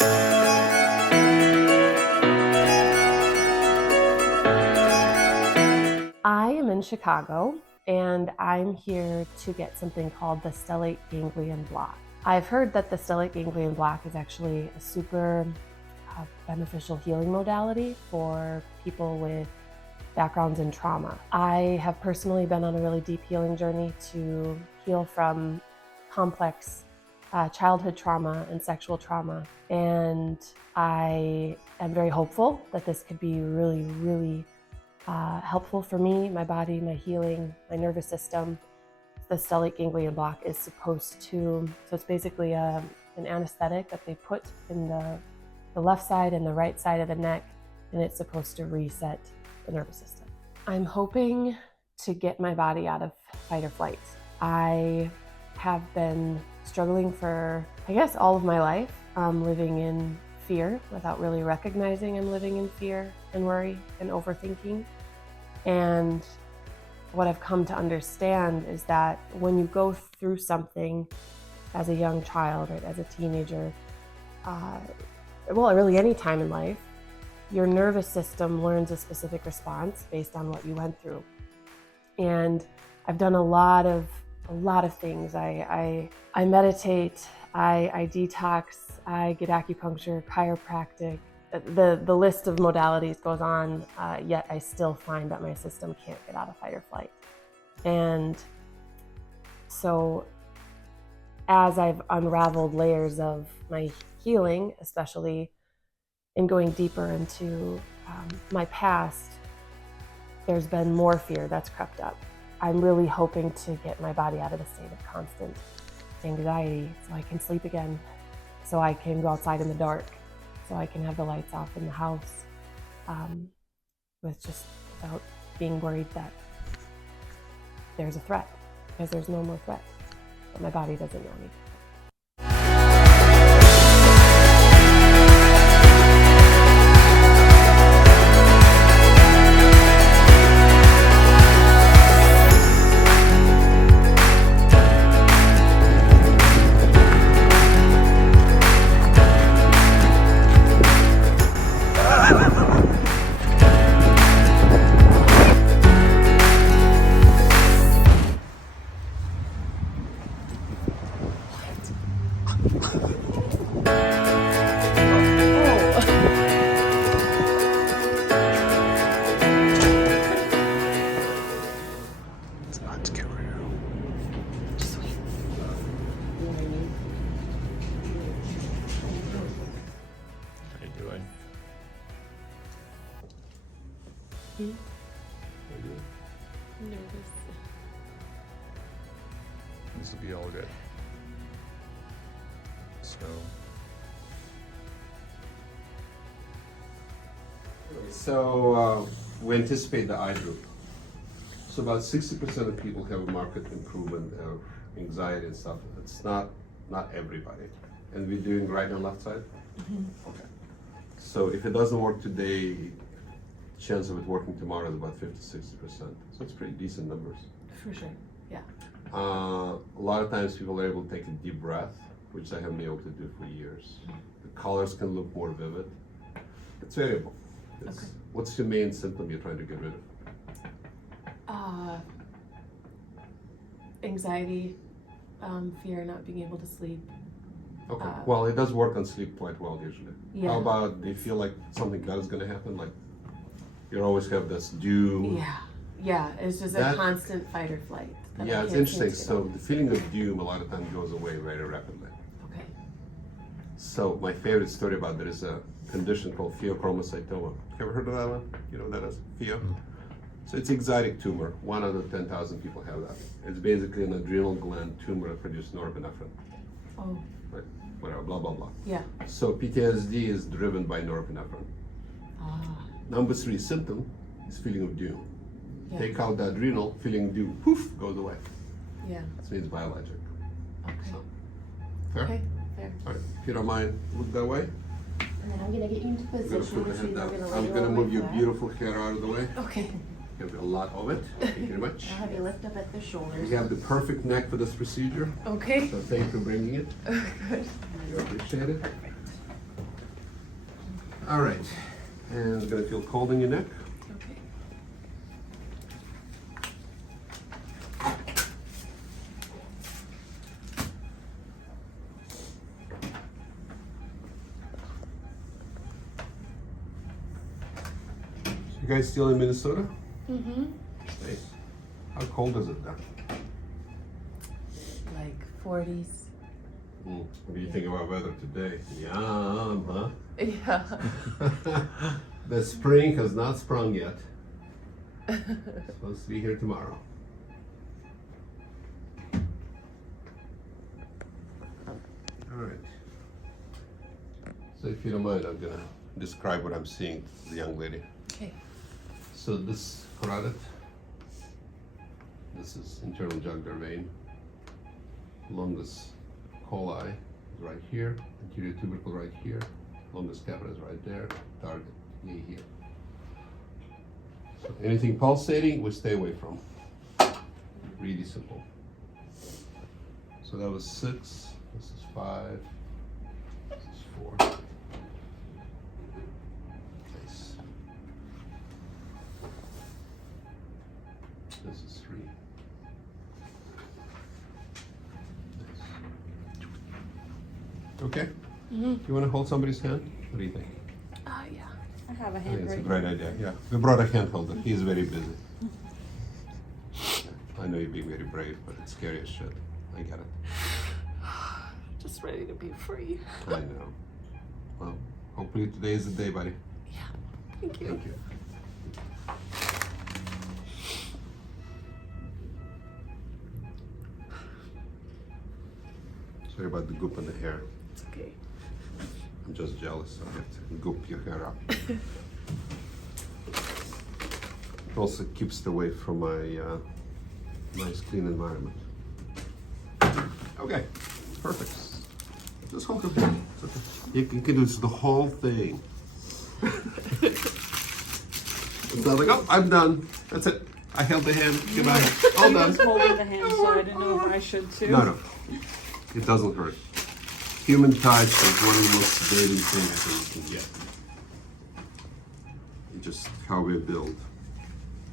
I am in Chicago, and I'm here to get something called the Stellate Ganglion Block. I've heard that the Stellate Ganglion Block is actually a super beneficial healing modality for people with backgrounds in trauma. I have personally been on a really deep healing journey to heal from complex childhood trauma and sexual trauma, and I am very hopeful that this could be really helpful for me, my body, my healing, my nervous system. The Stellate Ganglion Block is supposed to, so it's basically an anesthetic that they put in the left side and the right side of the neck, and it's supposed to reset the nervous system. I'm hoping to get my body out of fight or flight. I have been struggling for, I guess, all of my life, living in fear without really recognizing I'm living in fear and worry and overthinking. And what I've come to understand is that when you go through something as a young child or as a teenager, well, really any time in life, your nervous system learns a specific response based on what you went through. And I've done a lot of things. I meditate, I detox, I get acupuncture, chiropractic. The list of modalities goes on, yet I still find that my system can't get out of fight or flight. And so as I've unraveled layers of my healing, especially in going deeper into my past, there's been more fear that's crept up. I'm really hoping to get my body out of the state of constant anxiety so I can sleep again, so I can go outside in the dark, so I can have the lights off in the house, without being worried that there's a threat, because there's no more threat, but my body doesn't know me. Nervous. This will be all good. So we anticipate the eye droop. So about 60% of people have a marked improvement of anxiety and stuff. It's not everybody. And we're doing right and left side? Mm-hmm. Okay. So if it doesn't work today, chance of it working tomorrow is about 50-60%. So it's pretty decent numbers. For sure, yeah. A lot of times people are able to take a deep breath, which I haven't been able to do for years. The colors can look more vivid. It's variable. Okay. What's the main symptom you're trying to get rid of? Anxiety, fear, not being able to sleep. Okay, well, it does work on sleep quite well usually. Yeah. How about, do you feel like something bad is gonna happen? Like, you always have this doom. Yeah, it's just a constant fight or flight. Yeah, it's interesting. So the feeling of doom a lot of times goes away very rapidly. Okay. So my favorite story about there is a condition called pheochromocytoma. Ever heard of that one? You know what that is? Pheo? So it's exotic tumor. 1 out of 10,000 people have that. It's basically an adrenal gland tumor that produces norepinephrine. Oh. Right? Whatever, blah, blah, blah. Yeah. So PTSD is driven by norepinephrine. Number 3 symptom is feeling of doom. Yeah. Take out the adrenal, feeling of doom, poof, goes away. Yeah. So it's biologic. Okay. So, fair? Okay, fair. All right, if you don't mind, look that way. And then I'm gonna get you into position. I'm gonna move your beautiful hair out of the way. Okay. You have a lot of it. Thank you very much. I'll have you lift up at the shoulders. You have the perfect neck for this procedure. Okay. So thank you for bringing it. Good. I appreciate it. All right, and it's gonna feel cold in your neck. Okay. You guys still in Minnesota? Mm-hmm. Nice. How cold is it there? Like 40s. What do you think about weather today? Yum, huh? Yeah. The spring has not sprung yet. Supposed to be here tomorrow. All right. So if you don't mind, I'm gonna describe what I'm seeing to the young lady. Okay. So this carotid, this is internal jugular vein. Longest coli is right here, anterior tubercle right here, longest capita is right there, target A here. So anything pulsating, we stay away from. Really simple. So that was 6, this is 5, this is 4. Nice. This is 3. Okay. Mm-hmm. You want to hold somebody's hand? What do you think? Yeah. I have a I think hand it's a right great idea. Yeah, we brought a hand holder. He's very busy. I know you're being very brave, but it's scary as shit. I get it. Just ready to be free. I know. Well, hopefully today is the day, buddy. Yeah. Thank you. Thank you. Sorry about the goop in the hair. It's okay. I'm just jealous. I have to goop your hair up. It also keeps it away from my nice clean environment. Okay, perfect. Just hold it. It's okay. You can do this the whole thing. It's not like, oh, I'm done. That's it. I held the hand. Goodbye. All I done. was holding the hand, so I didn't know if I should too. No. It doesn't hurt. Human touch is one of the most sedating things I think you can get. It's just how we build.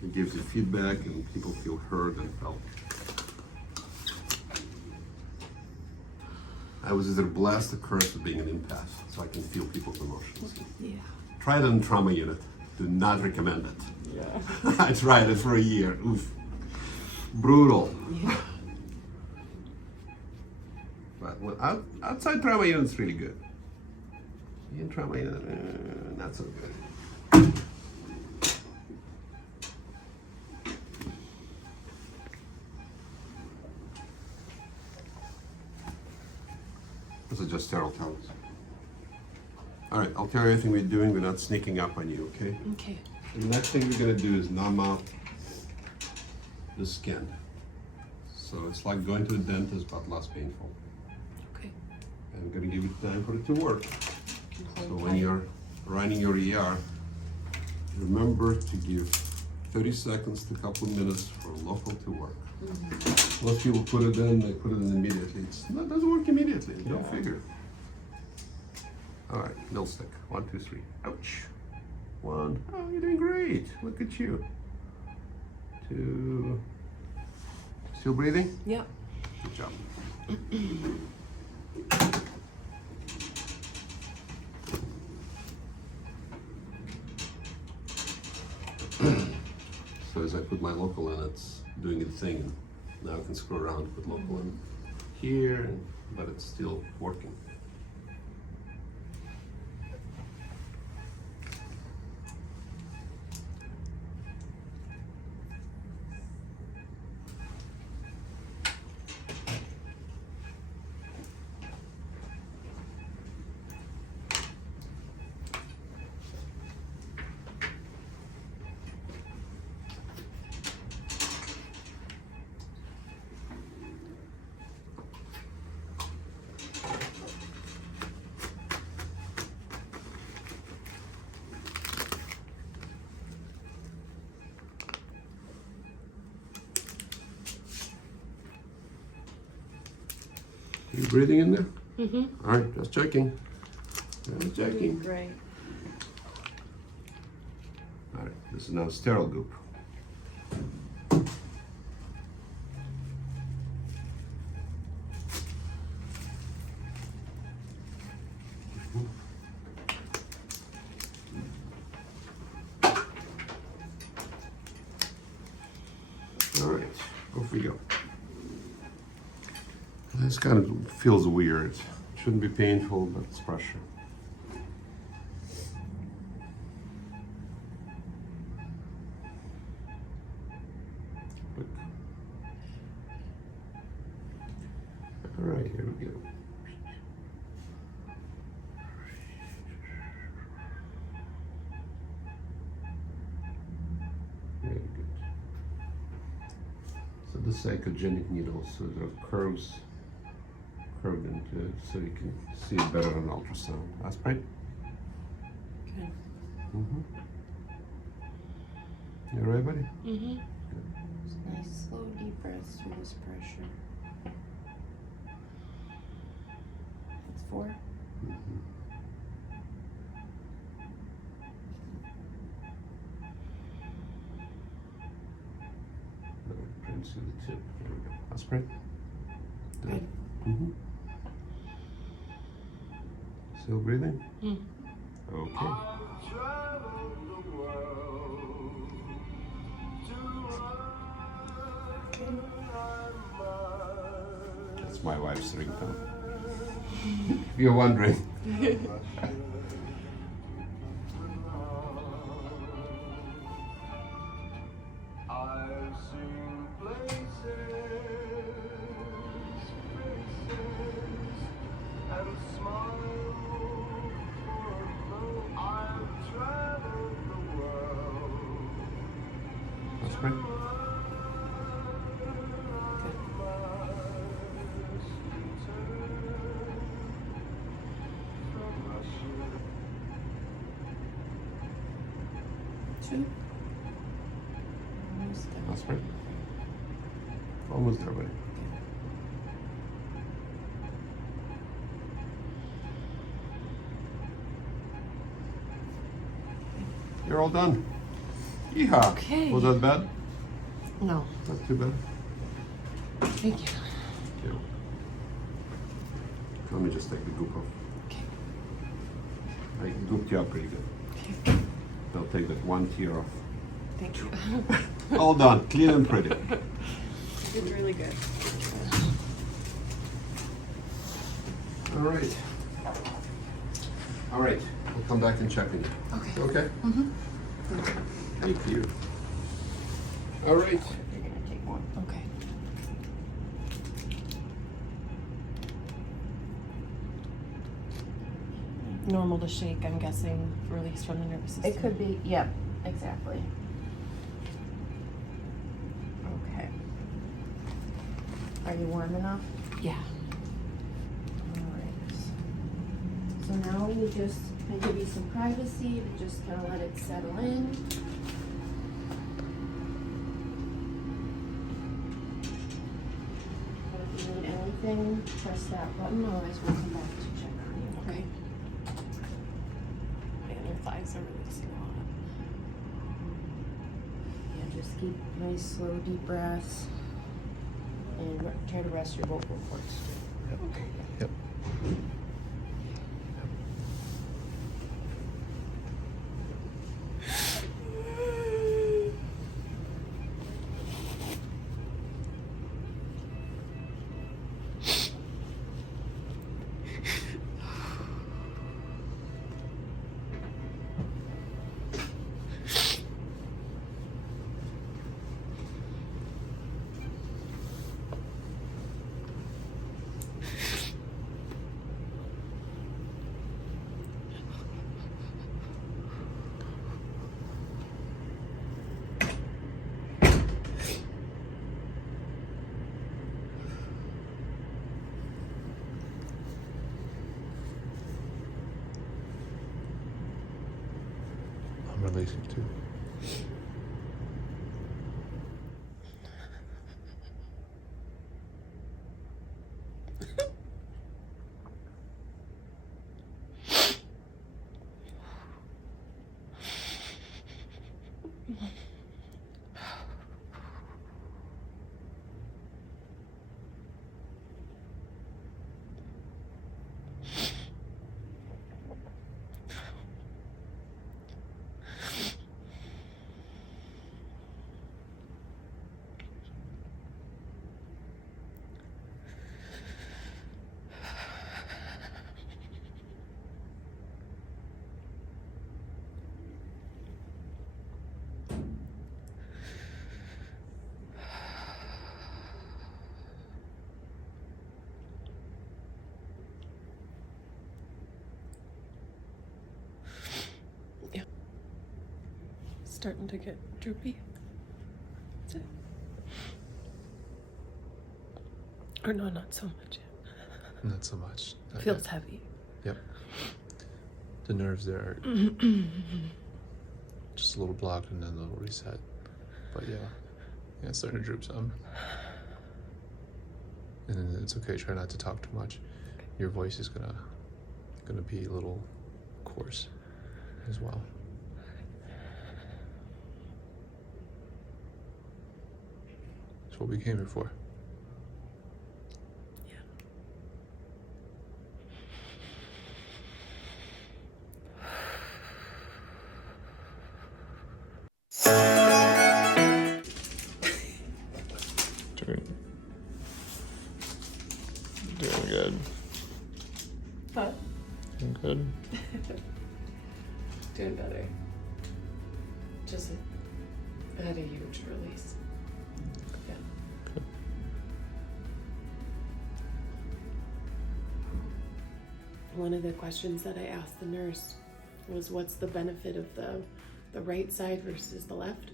It gives you feedback and people feel heard and felt. I was either blessed or cursed with being an empath, so I can feel people's emotions. Yeah. Try it in trauma unit. Do not recommend it. Yeah. I tried it for a year. Oof. Brutal. Yeah. But outside trauma unit, it's really good. In trauma unit, not so good. This is just sterile towels. All right, I'll tell you everything we're doing. We're not sneaking up on you, okay? Okay. The next thing we're gonna do is numb out the skin. So it's like going to a dentist, but less painful. Okay. I'm gonna give you time for it to work. So when you're running your ER, remember to give 30 seconds to a couple of minutes for local to work. Mm-hmm. Most people put it in, they put it in immediately. It doesn't work immediately, don't figure. All right, middle stick, 1, 2, 3, ouch. 1, oh, you're doing great, look at you. 2, still breathing? Yep. Good job. So as I put my local in, it's doing its thing. Now I can screw around, put local in here, but it's still working. Are you breathing in there? Mm-hmm. All right, just checking. Just checking. Great. All right, this is now sterile goop. All right, off we go. This kind of feels weird. Shouldn't be painful, but it's pressure. Look. All right, here we go. Very good. So the psychogenic needle, so there are curved into it, so you can see it better on ultrasound. Aspirate. Okay. You all right, buddy? Nice slow deep breaths through this pressure. That's 4. Try and see the tip. There we go. Aspirate. Good. Still breathing? Okay. That's my wife's ringtone. If you're wondering. That's great. Two. Almost done. That's right. Almost there, buddy. You're all done. Yeehaw. Okay. Was that bad? No, Not too bad. thank you. Yeah. Let me just take the goop off. Okay. I gooped you up pretty good. Okay. They'll take that one tear off. Thank you. All done. Clean and pretty. Did really good. All right. All right. We'll come back and check on you. Okay. Okay? Thank you. All right. You're gonna take one. Okay. Normal to shake, I'm guessing, release from the nervous system. It could be, yep, exactly. Okay. Are you warm enough? Yeah. Alright. So now we just, I give you some privacy to just kind of let it settle in. But if you need anything, press that button, otherwise we'll come back to check on you, okay? My inner thighs are releasing a lot. Yeah, just keep nice, slow, deep breaths. And try to rest your vocal cords too. Okay. Yep. I'm releasing too. starting to get droopy. Is it? Or no, not so much yet. Not so much. Not Feels yet. heavy. Yep. The nerves there are just a little blocked and then a little reset. But yeah, it's starting to droop some. And then it's okay. Try not to talk too much. Your voice is gonna be a little coarse as well. That's what we came here for. Doing good. Huh? Doing good. Doing better. Just had a huge release. Yeah. Good. One of the questions that I asked the nurse was, what's the benefit of the right side versus the left?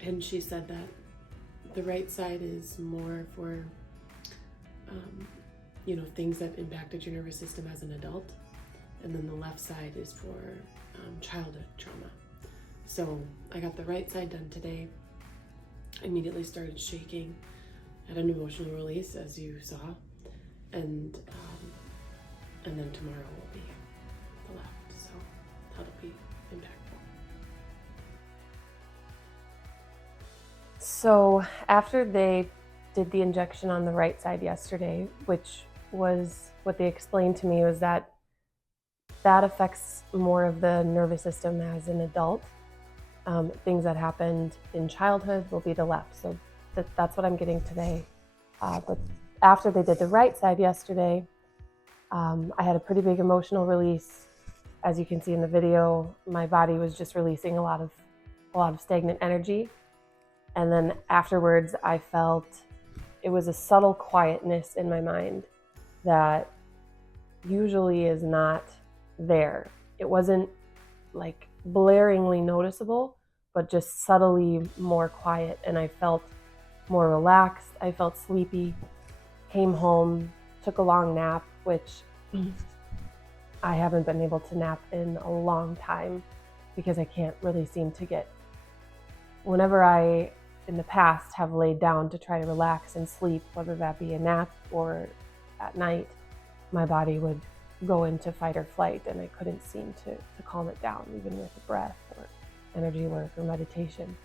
And she said that the right side is more for things that impacted your nervous system as an adult, and then the left side is for childhood trauma. So I got the right side done today. I immediately started shaking, had an emotional release, as you saw, and then tomorrow will be the left, so that'll be impactful. So after they did the injection on the right side yesterday, which was what they explained to me, was that affects more of the nervous system as an adult. Things that happened in childhood will be the left. So that's what I'm getting today. But after they did the right side yesterday, I had a pretty big emotional release. As you can see in the video, my body was just releasing a lot of stagnant energy. And then afterwards, I felt it was a subtle quietness in my mind that usually is not there. It wasn't like blaringly noticeable, but just subtly more quiet. And I felt more relaxed. I felt sleepy. Came home, took a long nap, which I haven't been able to nap in a long time because I can't really seem to get, whenever I in the past have laid down to try to relax and sleep, whether that be a nap or at night, my body would go into fight or flight, and I couldn't seem to calm it down, even with the breath or energy work or meditation.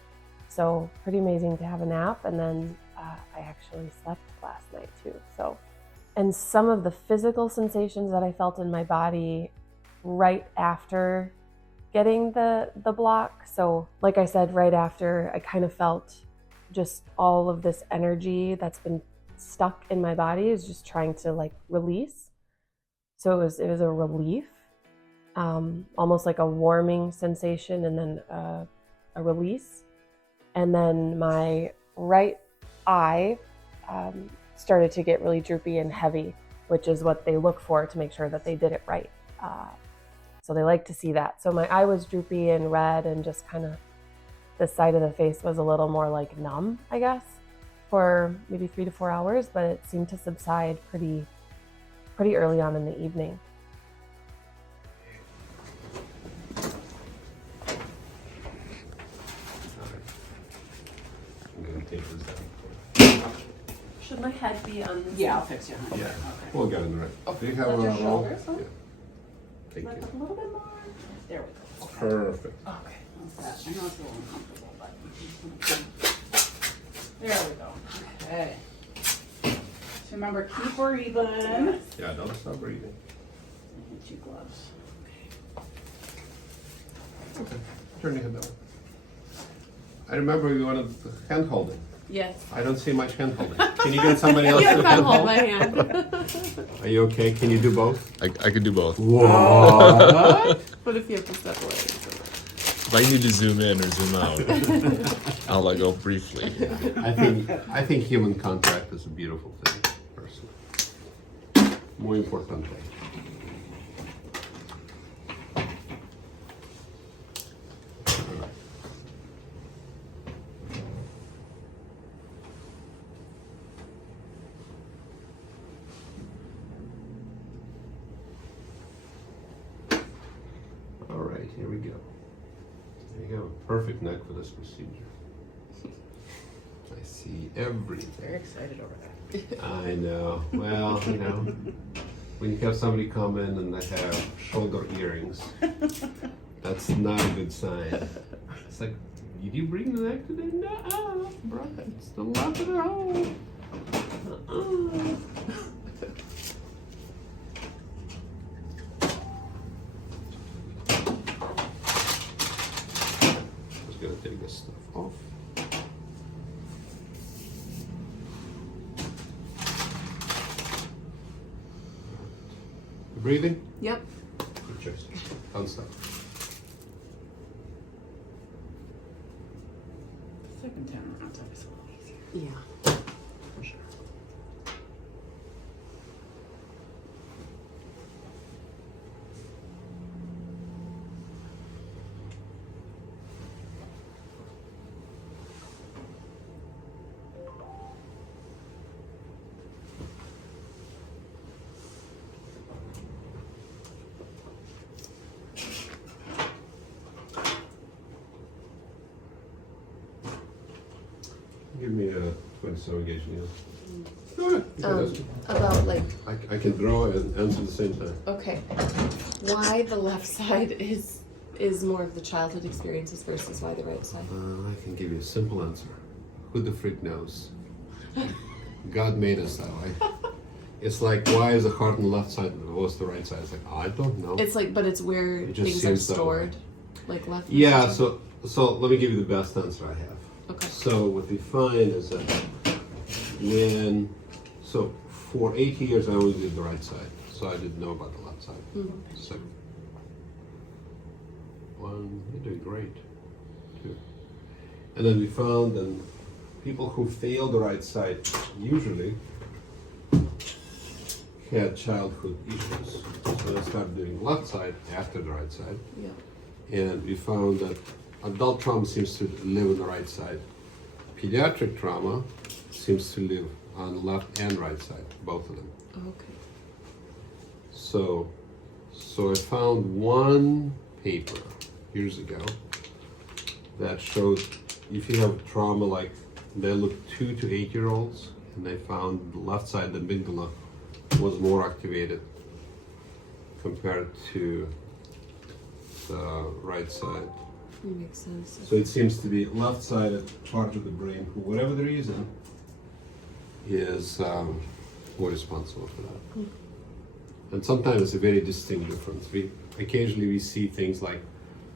So pretty amazing to have a nap. And then I actually slept last night too. So, and some of the physical sensations that I felt in my body right after getting the block. So like I said, right after, I kind of felt just all of this energy that's been stuck in my body is just trying to like release. So it was a relief, almost like a warming sensation, and then a release. And then my right eye started to get really droopy and heavy, which is what they look for to make sure that they did it right. So they like to see that. So my eye was droopy and red, and just kind of the side of the face was a little more like numb, I guess, for maybe 3 to 4 hours, but it seemed to subside pretty early on in the evening. I'm gonna take this down. Should my head be on this? Yeah, I'll fix you. Yeah, Okay. we'll get it right. Do you have Let a your roll? shoulders Yeah. up? Thank Like you. a little bit more? There we go. Perfect. Okay. How's that? I know it's a little uncomfortable, but there we go. Okay. So remember, keep breathing. Yeah, don't stop breathing. Hit your gloves. Okay, turn your head down. I remember you wanted hand holding. Yes. I don't see much hand holding. Can you get somebody else You to can hand hold hold? my hand. Are you okay? Can you do both? I could do both. What? But if you have to step away. If I need to zoom in or zoom out, I'll let go briefly. I think human contact is a beautiful thing, personally. Muy importante. here we go. There you go. Perfect neck for this procedure. I see everything. Very excited over that. I know. Well, you know, when you have somebody come in and they have shoulder earrings, that's not a good sign. It's like, did you bring the neck today? No, bro. It's the left of the hole. Just gonna take this stuff off. You breathing? Yep. Good choice. Don't stop. Second time around's always a little easier. Yeah. For sure. Give me a 27 gauge needle. Go ahead. You can answer. About like, I can draw and answer at the same time. okay, why the left side is more of the childhood experiences versus why the right side? I can give you a simple answer. Who the freak knows? God made us that way. It's like, why is the heart on the left side and what's the right side? It's like, I don't know. It's like, but it's where It just things are seems that way. stored, like left. Yeah, right. so let me give you the best answer I have. Okay. So what we find is that so for 8 years I only did the right side, so I didn't know about the left side. So, one, you're doing great. Two. And then we found that people who failed the right side usually had childhood issues. So they started doing the left side after the right side. Yeah. And we found that adult trauma seems to live on the right side. Pediatric trauma seems to live on the left and right side, both of them. Okay. So I found one paper years ago that showed if you have trauma, like they looked 2 to 8 year olds, and they found the left side, the amygdala, was more activated compared to the right side. Makes sense. So it seems to be left-sided part of the brain, for whatever the reason, is more responsible for that. And sometimes it's a very distinct difference. Occasionally we see things like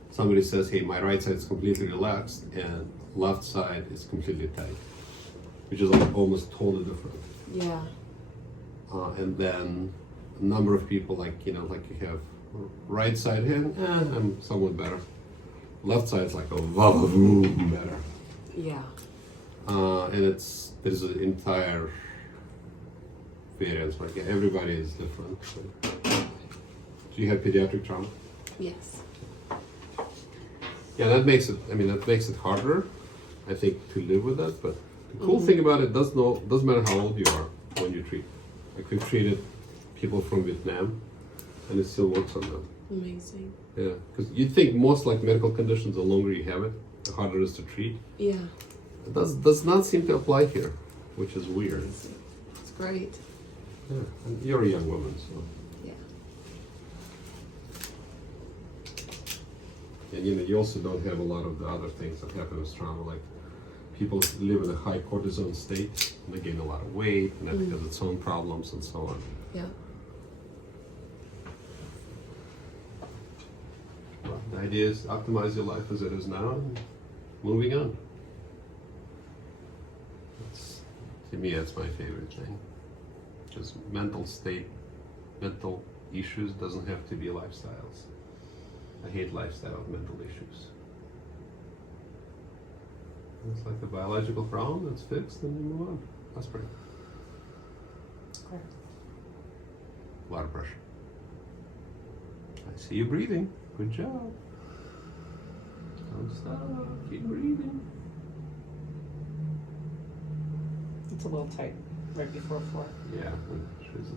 somebody says, hey, my right side is completely relaxed and left side is completely tight, which is like almost totally different. Yeah. And then a number of people, like you have right side hand, I'm somewhat better. Left side is like a vavavoom better. Yeah. And there's an entire variance. Like everybody is different. So. Do you have pediatric trauma? Yes. Yeah, that makes it harder, I think, to live with that. But the cool thing about it doesn't matter how old you are when you treat. Like we've treated people from Vietnam, and it still works on them. Amazing. Yeah, because you'd think most like medical conditions, the longer you have it, the harder it is to treat. Yeah. It does not seem to apply here, which is weird. It's great. Yeah, and you're a young woman, so. Yeah. And you also don't have a lot of the other things that happen with trauma, like people live in a high cortisone state, and they gain a lot of weight, and that has its own problems and so on. Yeah. But the idea is optimize your life as it is now, and moving on. To me, that's my favorite thing. Because mental issues doesn't have to be lifestyles. I hate lifestyle of mental issues. It's like a biological problem that's fixed, and you move on. That's great. Correct. A lot of pressure. I see you breathing. Good job. Don't stop. Keep breathing. It's a little tight right before 4. Yeah, she's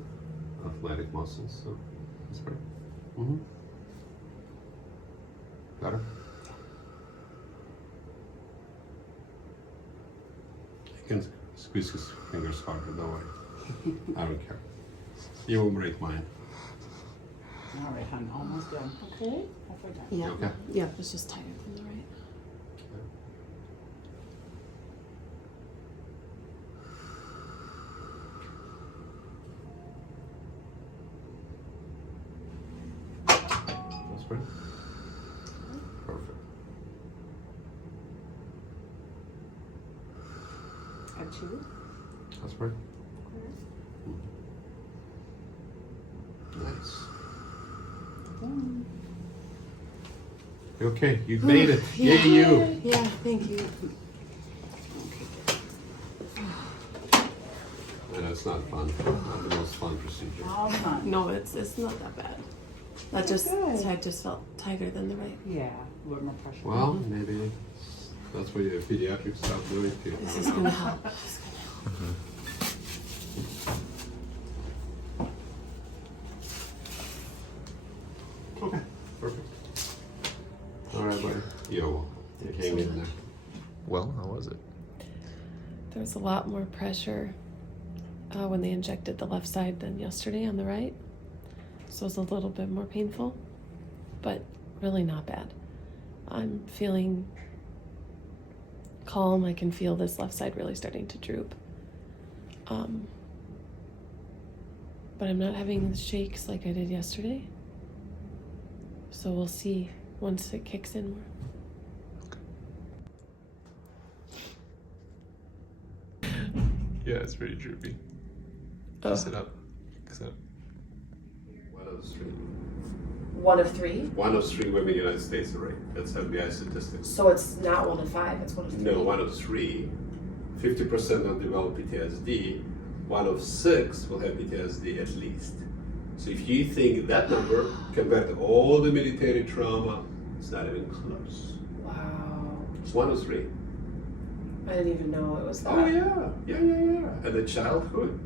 athletic muscles, so that's great. Mm-hmm. Better? You can squeeze his fingers harder, don't worry. I don't care. You will break mine. All right, hon, almost done. Okay. Halfway done. Yeah. Okay. Yeah, it's just tighter than the right. That's great. Perfect. At 2. That's great. Nice. Okay, you made it. Yay, you. Yeah, thank you. I know it's not fun. Not the most fun procedure. All done. No, it's not that bad. That just Good. I just felt tighter than the right. Yeah, a little more pressure. Well, maybe that's what your pediatrics stop doing to you. This is gonna help. Okay, perfect. All right, buddy. Yo, you came in there. Well, how was it? There was a lot more pressure when they injected the left side than yesterday on the right. So it was a little bit more painful, but really not bad. I'm feeling calm. I can feel this left side really starting to droop. But I'm not having the shakes like I did yesterday. So we'll see once it kicks in more. Yeah, it's pretty droopy. Oh. Sit up. Sit up. One of 3. One of 3? One of 3 women in the United States are raped. That's FBI statistics. So it's not 1 of 5, it's 1 of 3. No, 1 of 3. 50% will develop PTSD. 1 of 6 will have PTSD at least. So if you think that number compared to all the military trauma, it's not even close. Wow. It's 1 of 3. I didn't even know it was that. Oh yeah. And the childhood,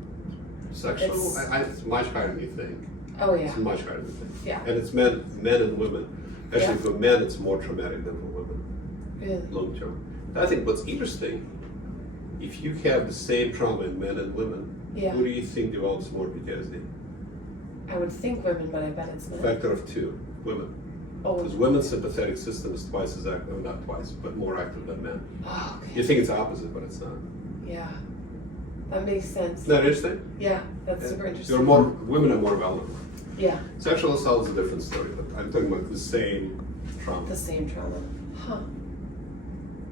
sexual, It's- it's much higher than you think. Oh yeah. It's much higher than you think. Yeah. And it's men and women. Actually, Yeah. for men, it's more traumatic than for women, Really? long term. I think what's interesting, if you have the same trauma in men and women, Yeah. who do you think develops more PTSD? I would think women, but I bet it's not. Factor of 2, women. Oh. Because women's sympathetic system is twice as active, not twice, but more active than men. Oh, okay. You think it's opposite, but it's not. Yeah. That makes sense. Isn't that interesting? Yeah, that's Yeah. super interesting. Women are more vulnerable. Yeah, Sexual assault is a different story, but I'm talking about the same trauma. the same trauma. Huh. Love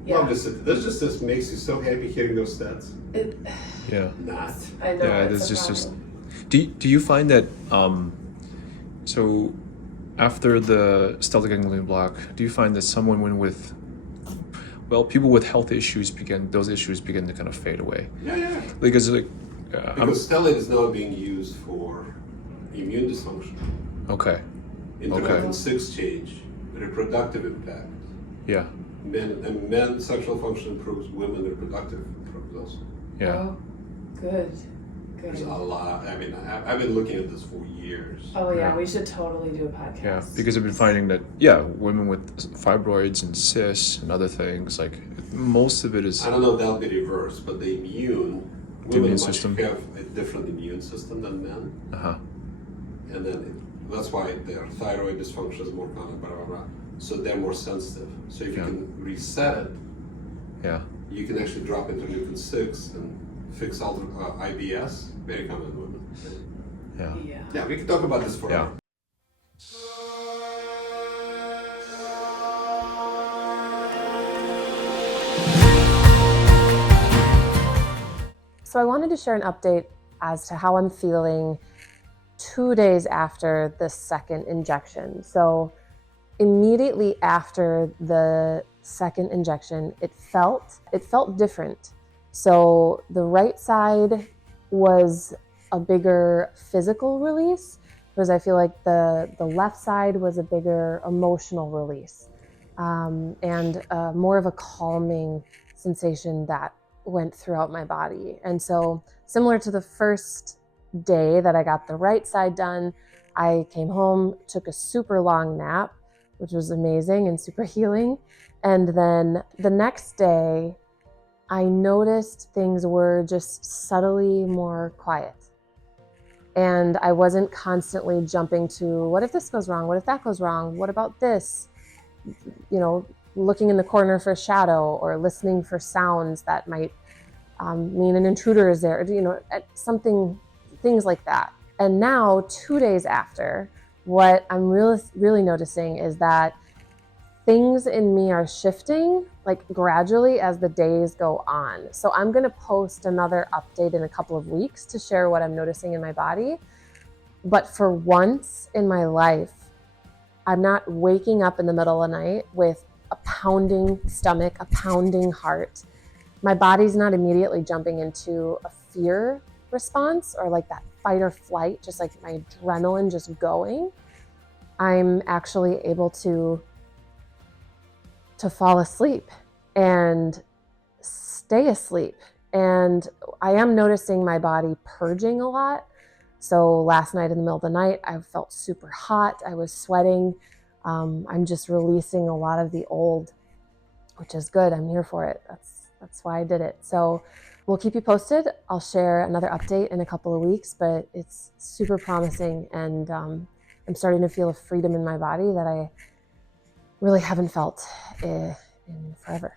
Yeah. this just this makes you so happy hearing those stats. It, Yeah. Not. I know. Yeah, it's that's a just. problem. Do you find that so after the Stellate Ganglion Block, do you find that some women with people with health issues those issues begin to kind of fade away? Yeah. Because I'm Because stellate is now being used for immune dysfunction, okay. interleukin 6 change, reproductive impact. Yeah. Men sexual function improves, women reproductive improves also. Yeah. Oh, good. There's Good. a lot. I mean, I've been looking at this for years. Oh yeah, Yeah. we should totally do a podcast. Yeah, because I've been finding that women with fibroids and cysts and other things, like most of it is I don't know if that'll be reversed, but the women immune much system. have a different immune system than men, and then that's why their thyroid dysfunction is more common, blah, blah, blah. So they're more sensitive. So if you Yeah. can reset it, yeah. you can actually drop interleukin 6 and fix IBS, very common in women. Yeah. Yeah. Yeah, we can talk about this forever. Yeah. So I wanted to share an update as to how I'm feeling 2 days after the second injection. So immediately after the second injection, it felt different. So the right side was a bigger physical release, whereas I feel like the left side was a bigger emotional release, and more of a calming sensation that went throughout my body. And so similar to the first day that I got the right side done, I came home, took a super long nap, which was amazing and super healing. And then the next day, I noticed things were just subtly more quiet. And I wasn't constantly jumping to, what if this goes wrong? What if that goes wrong? What about this? You know, looking in the corner for a shadow or listening for sounds that might mean an intruder is there, you know, something, things like that. And now, 2 days after, what I'm really noticing is that things in me are shifting like gradually as the days go on. So I'm going to post another update in a couple of weeks to share what I'm noticing in my body. But for once in my life, I'm not waking up in the middle of the night with a pounding stomach, a pounding heart. My body's not immediately jumping into a fear response or like that fight or flight, just like my adrenaline just going. I'm actually able to fall asleep and stay asleep. And I am noticing my body purging a lot. So last night in the middle of the night, I felt super hot. I was sweating. I'm just releasing a lot of the old, which is good. I'm here for it. That's why I did it. So we'll keep you posted. I'll share another update in a couple of weeks, but it's super promising. And I'm starting to feel a freedom in my body that I really haven't felt in forever.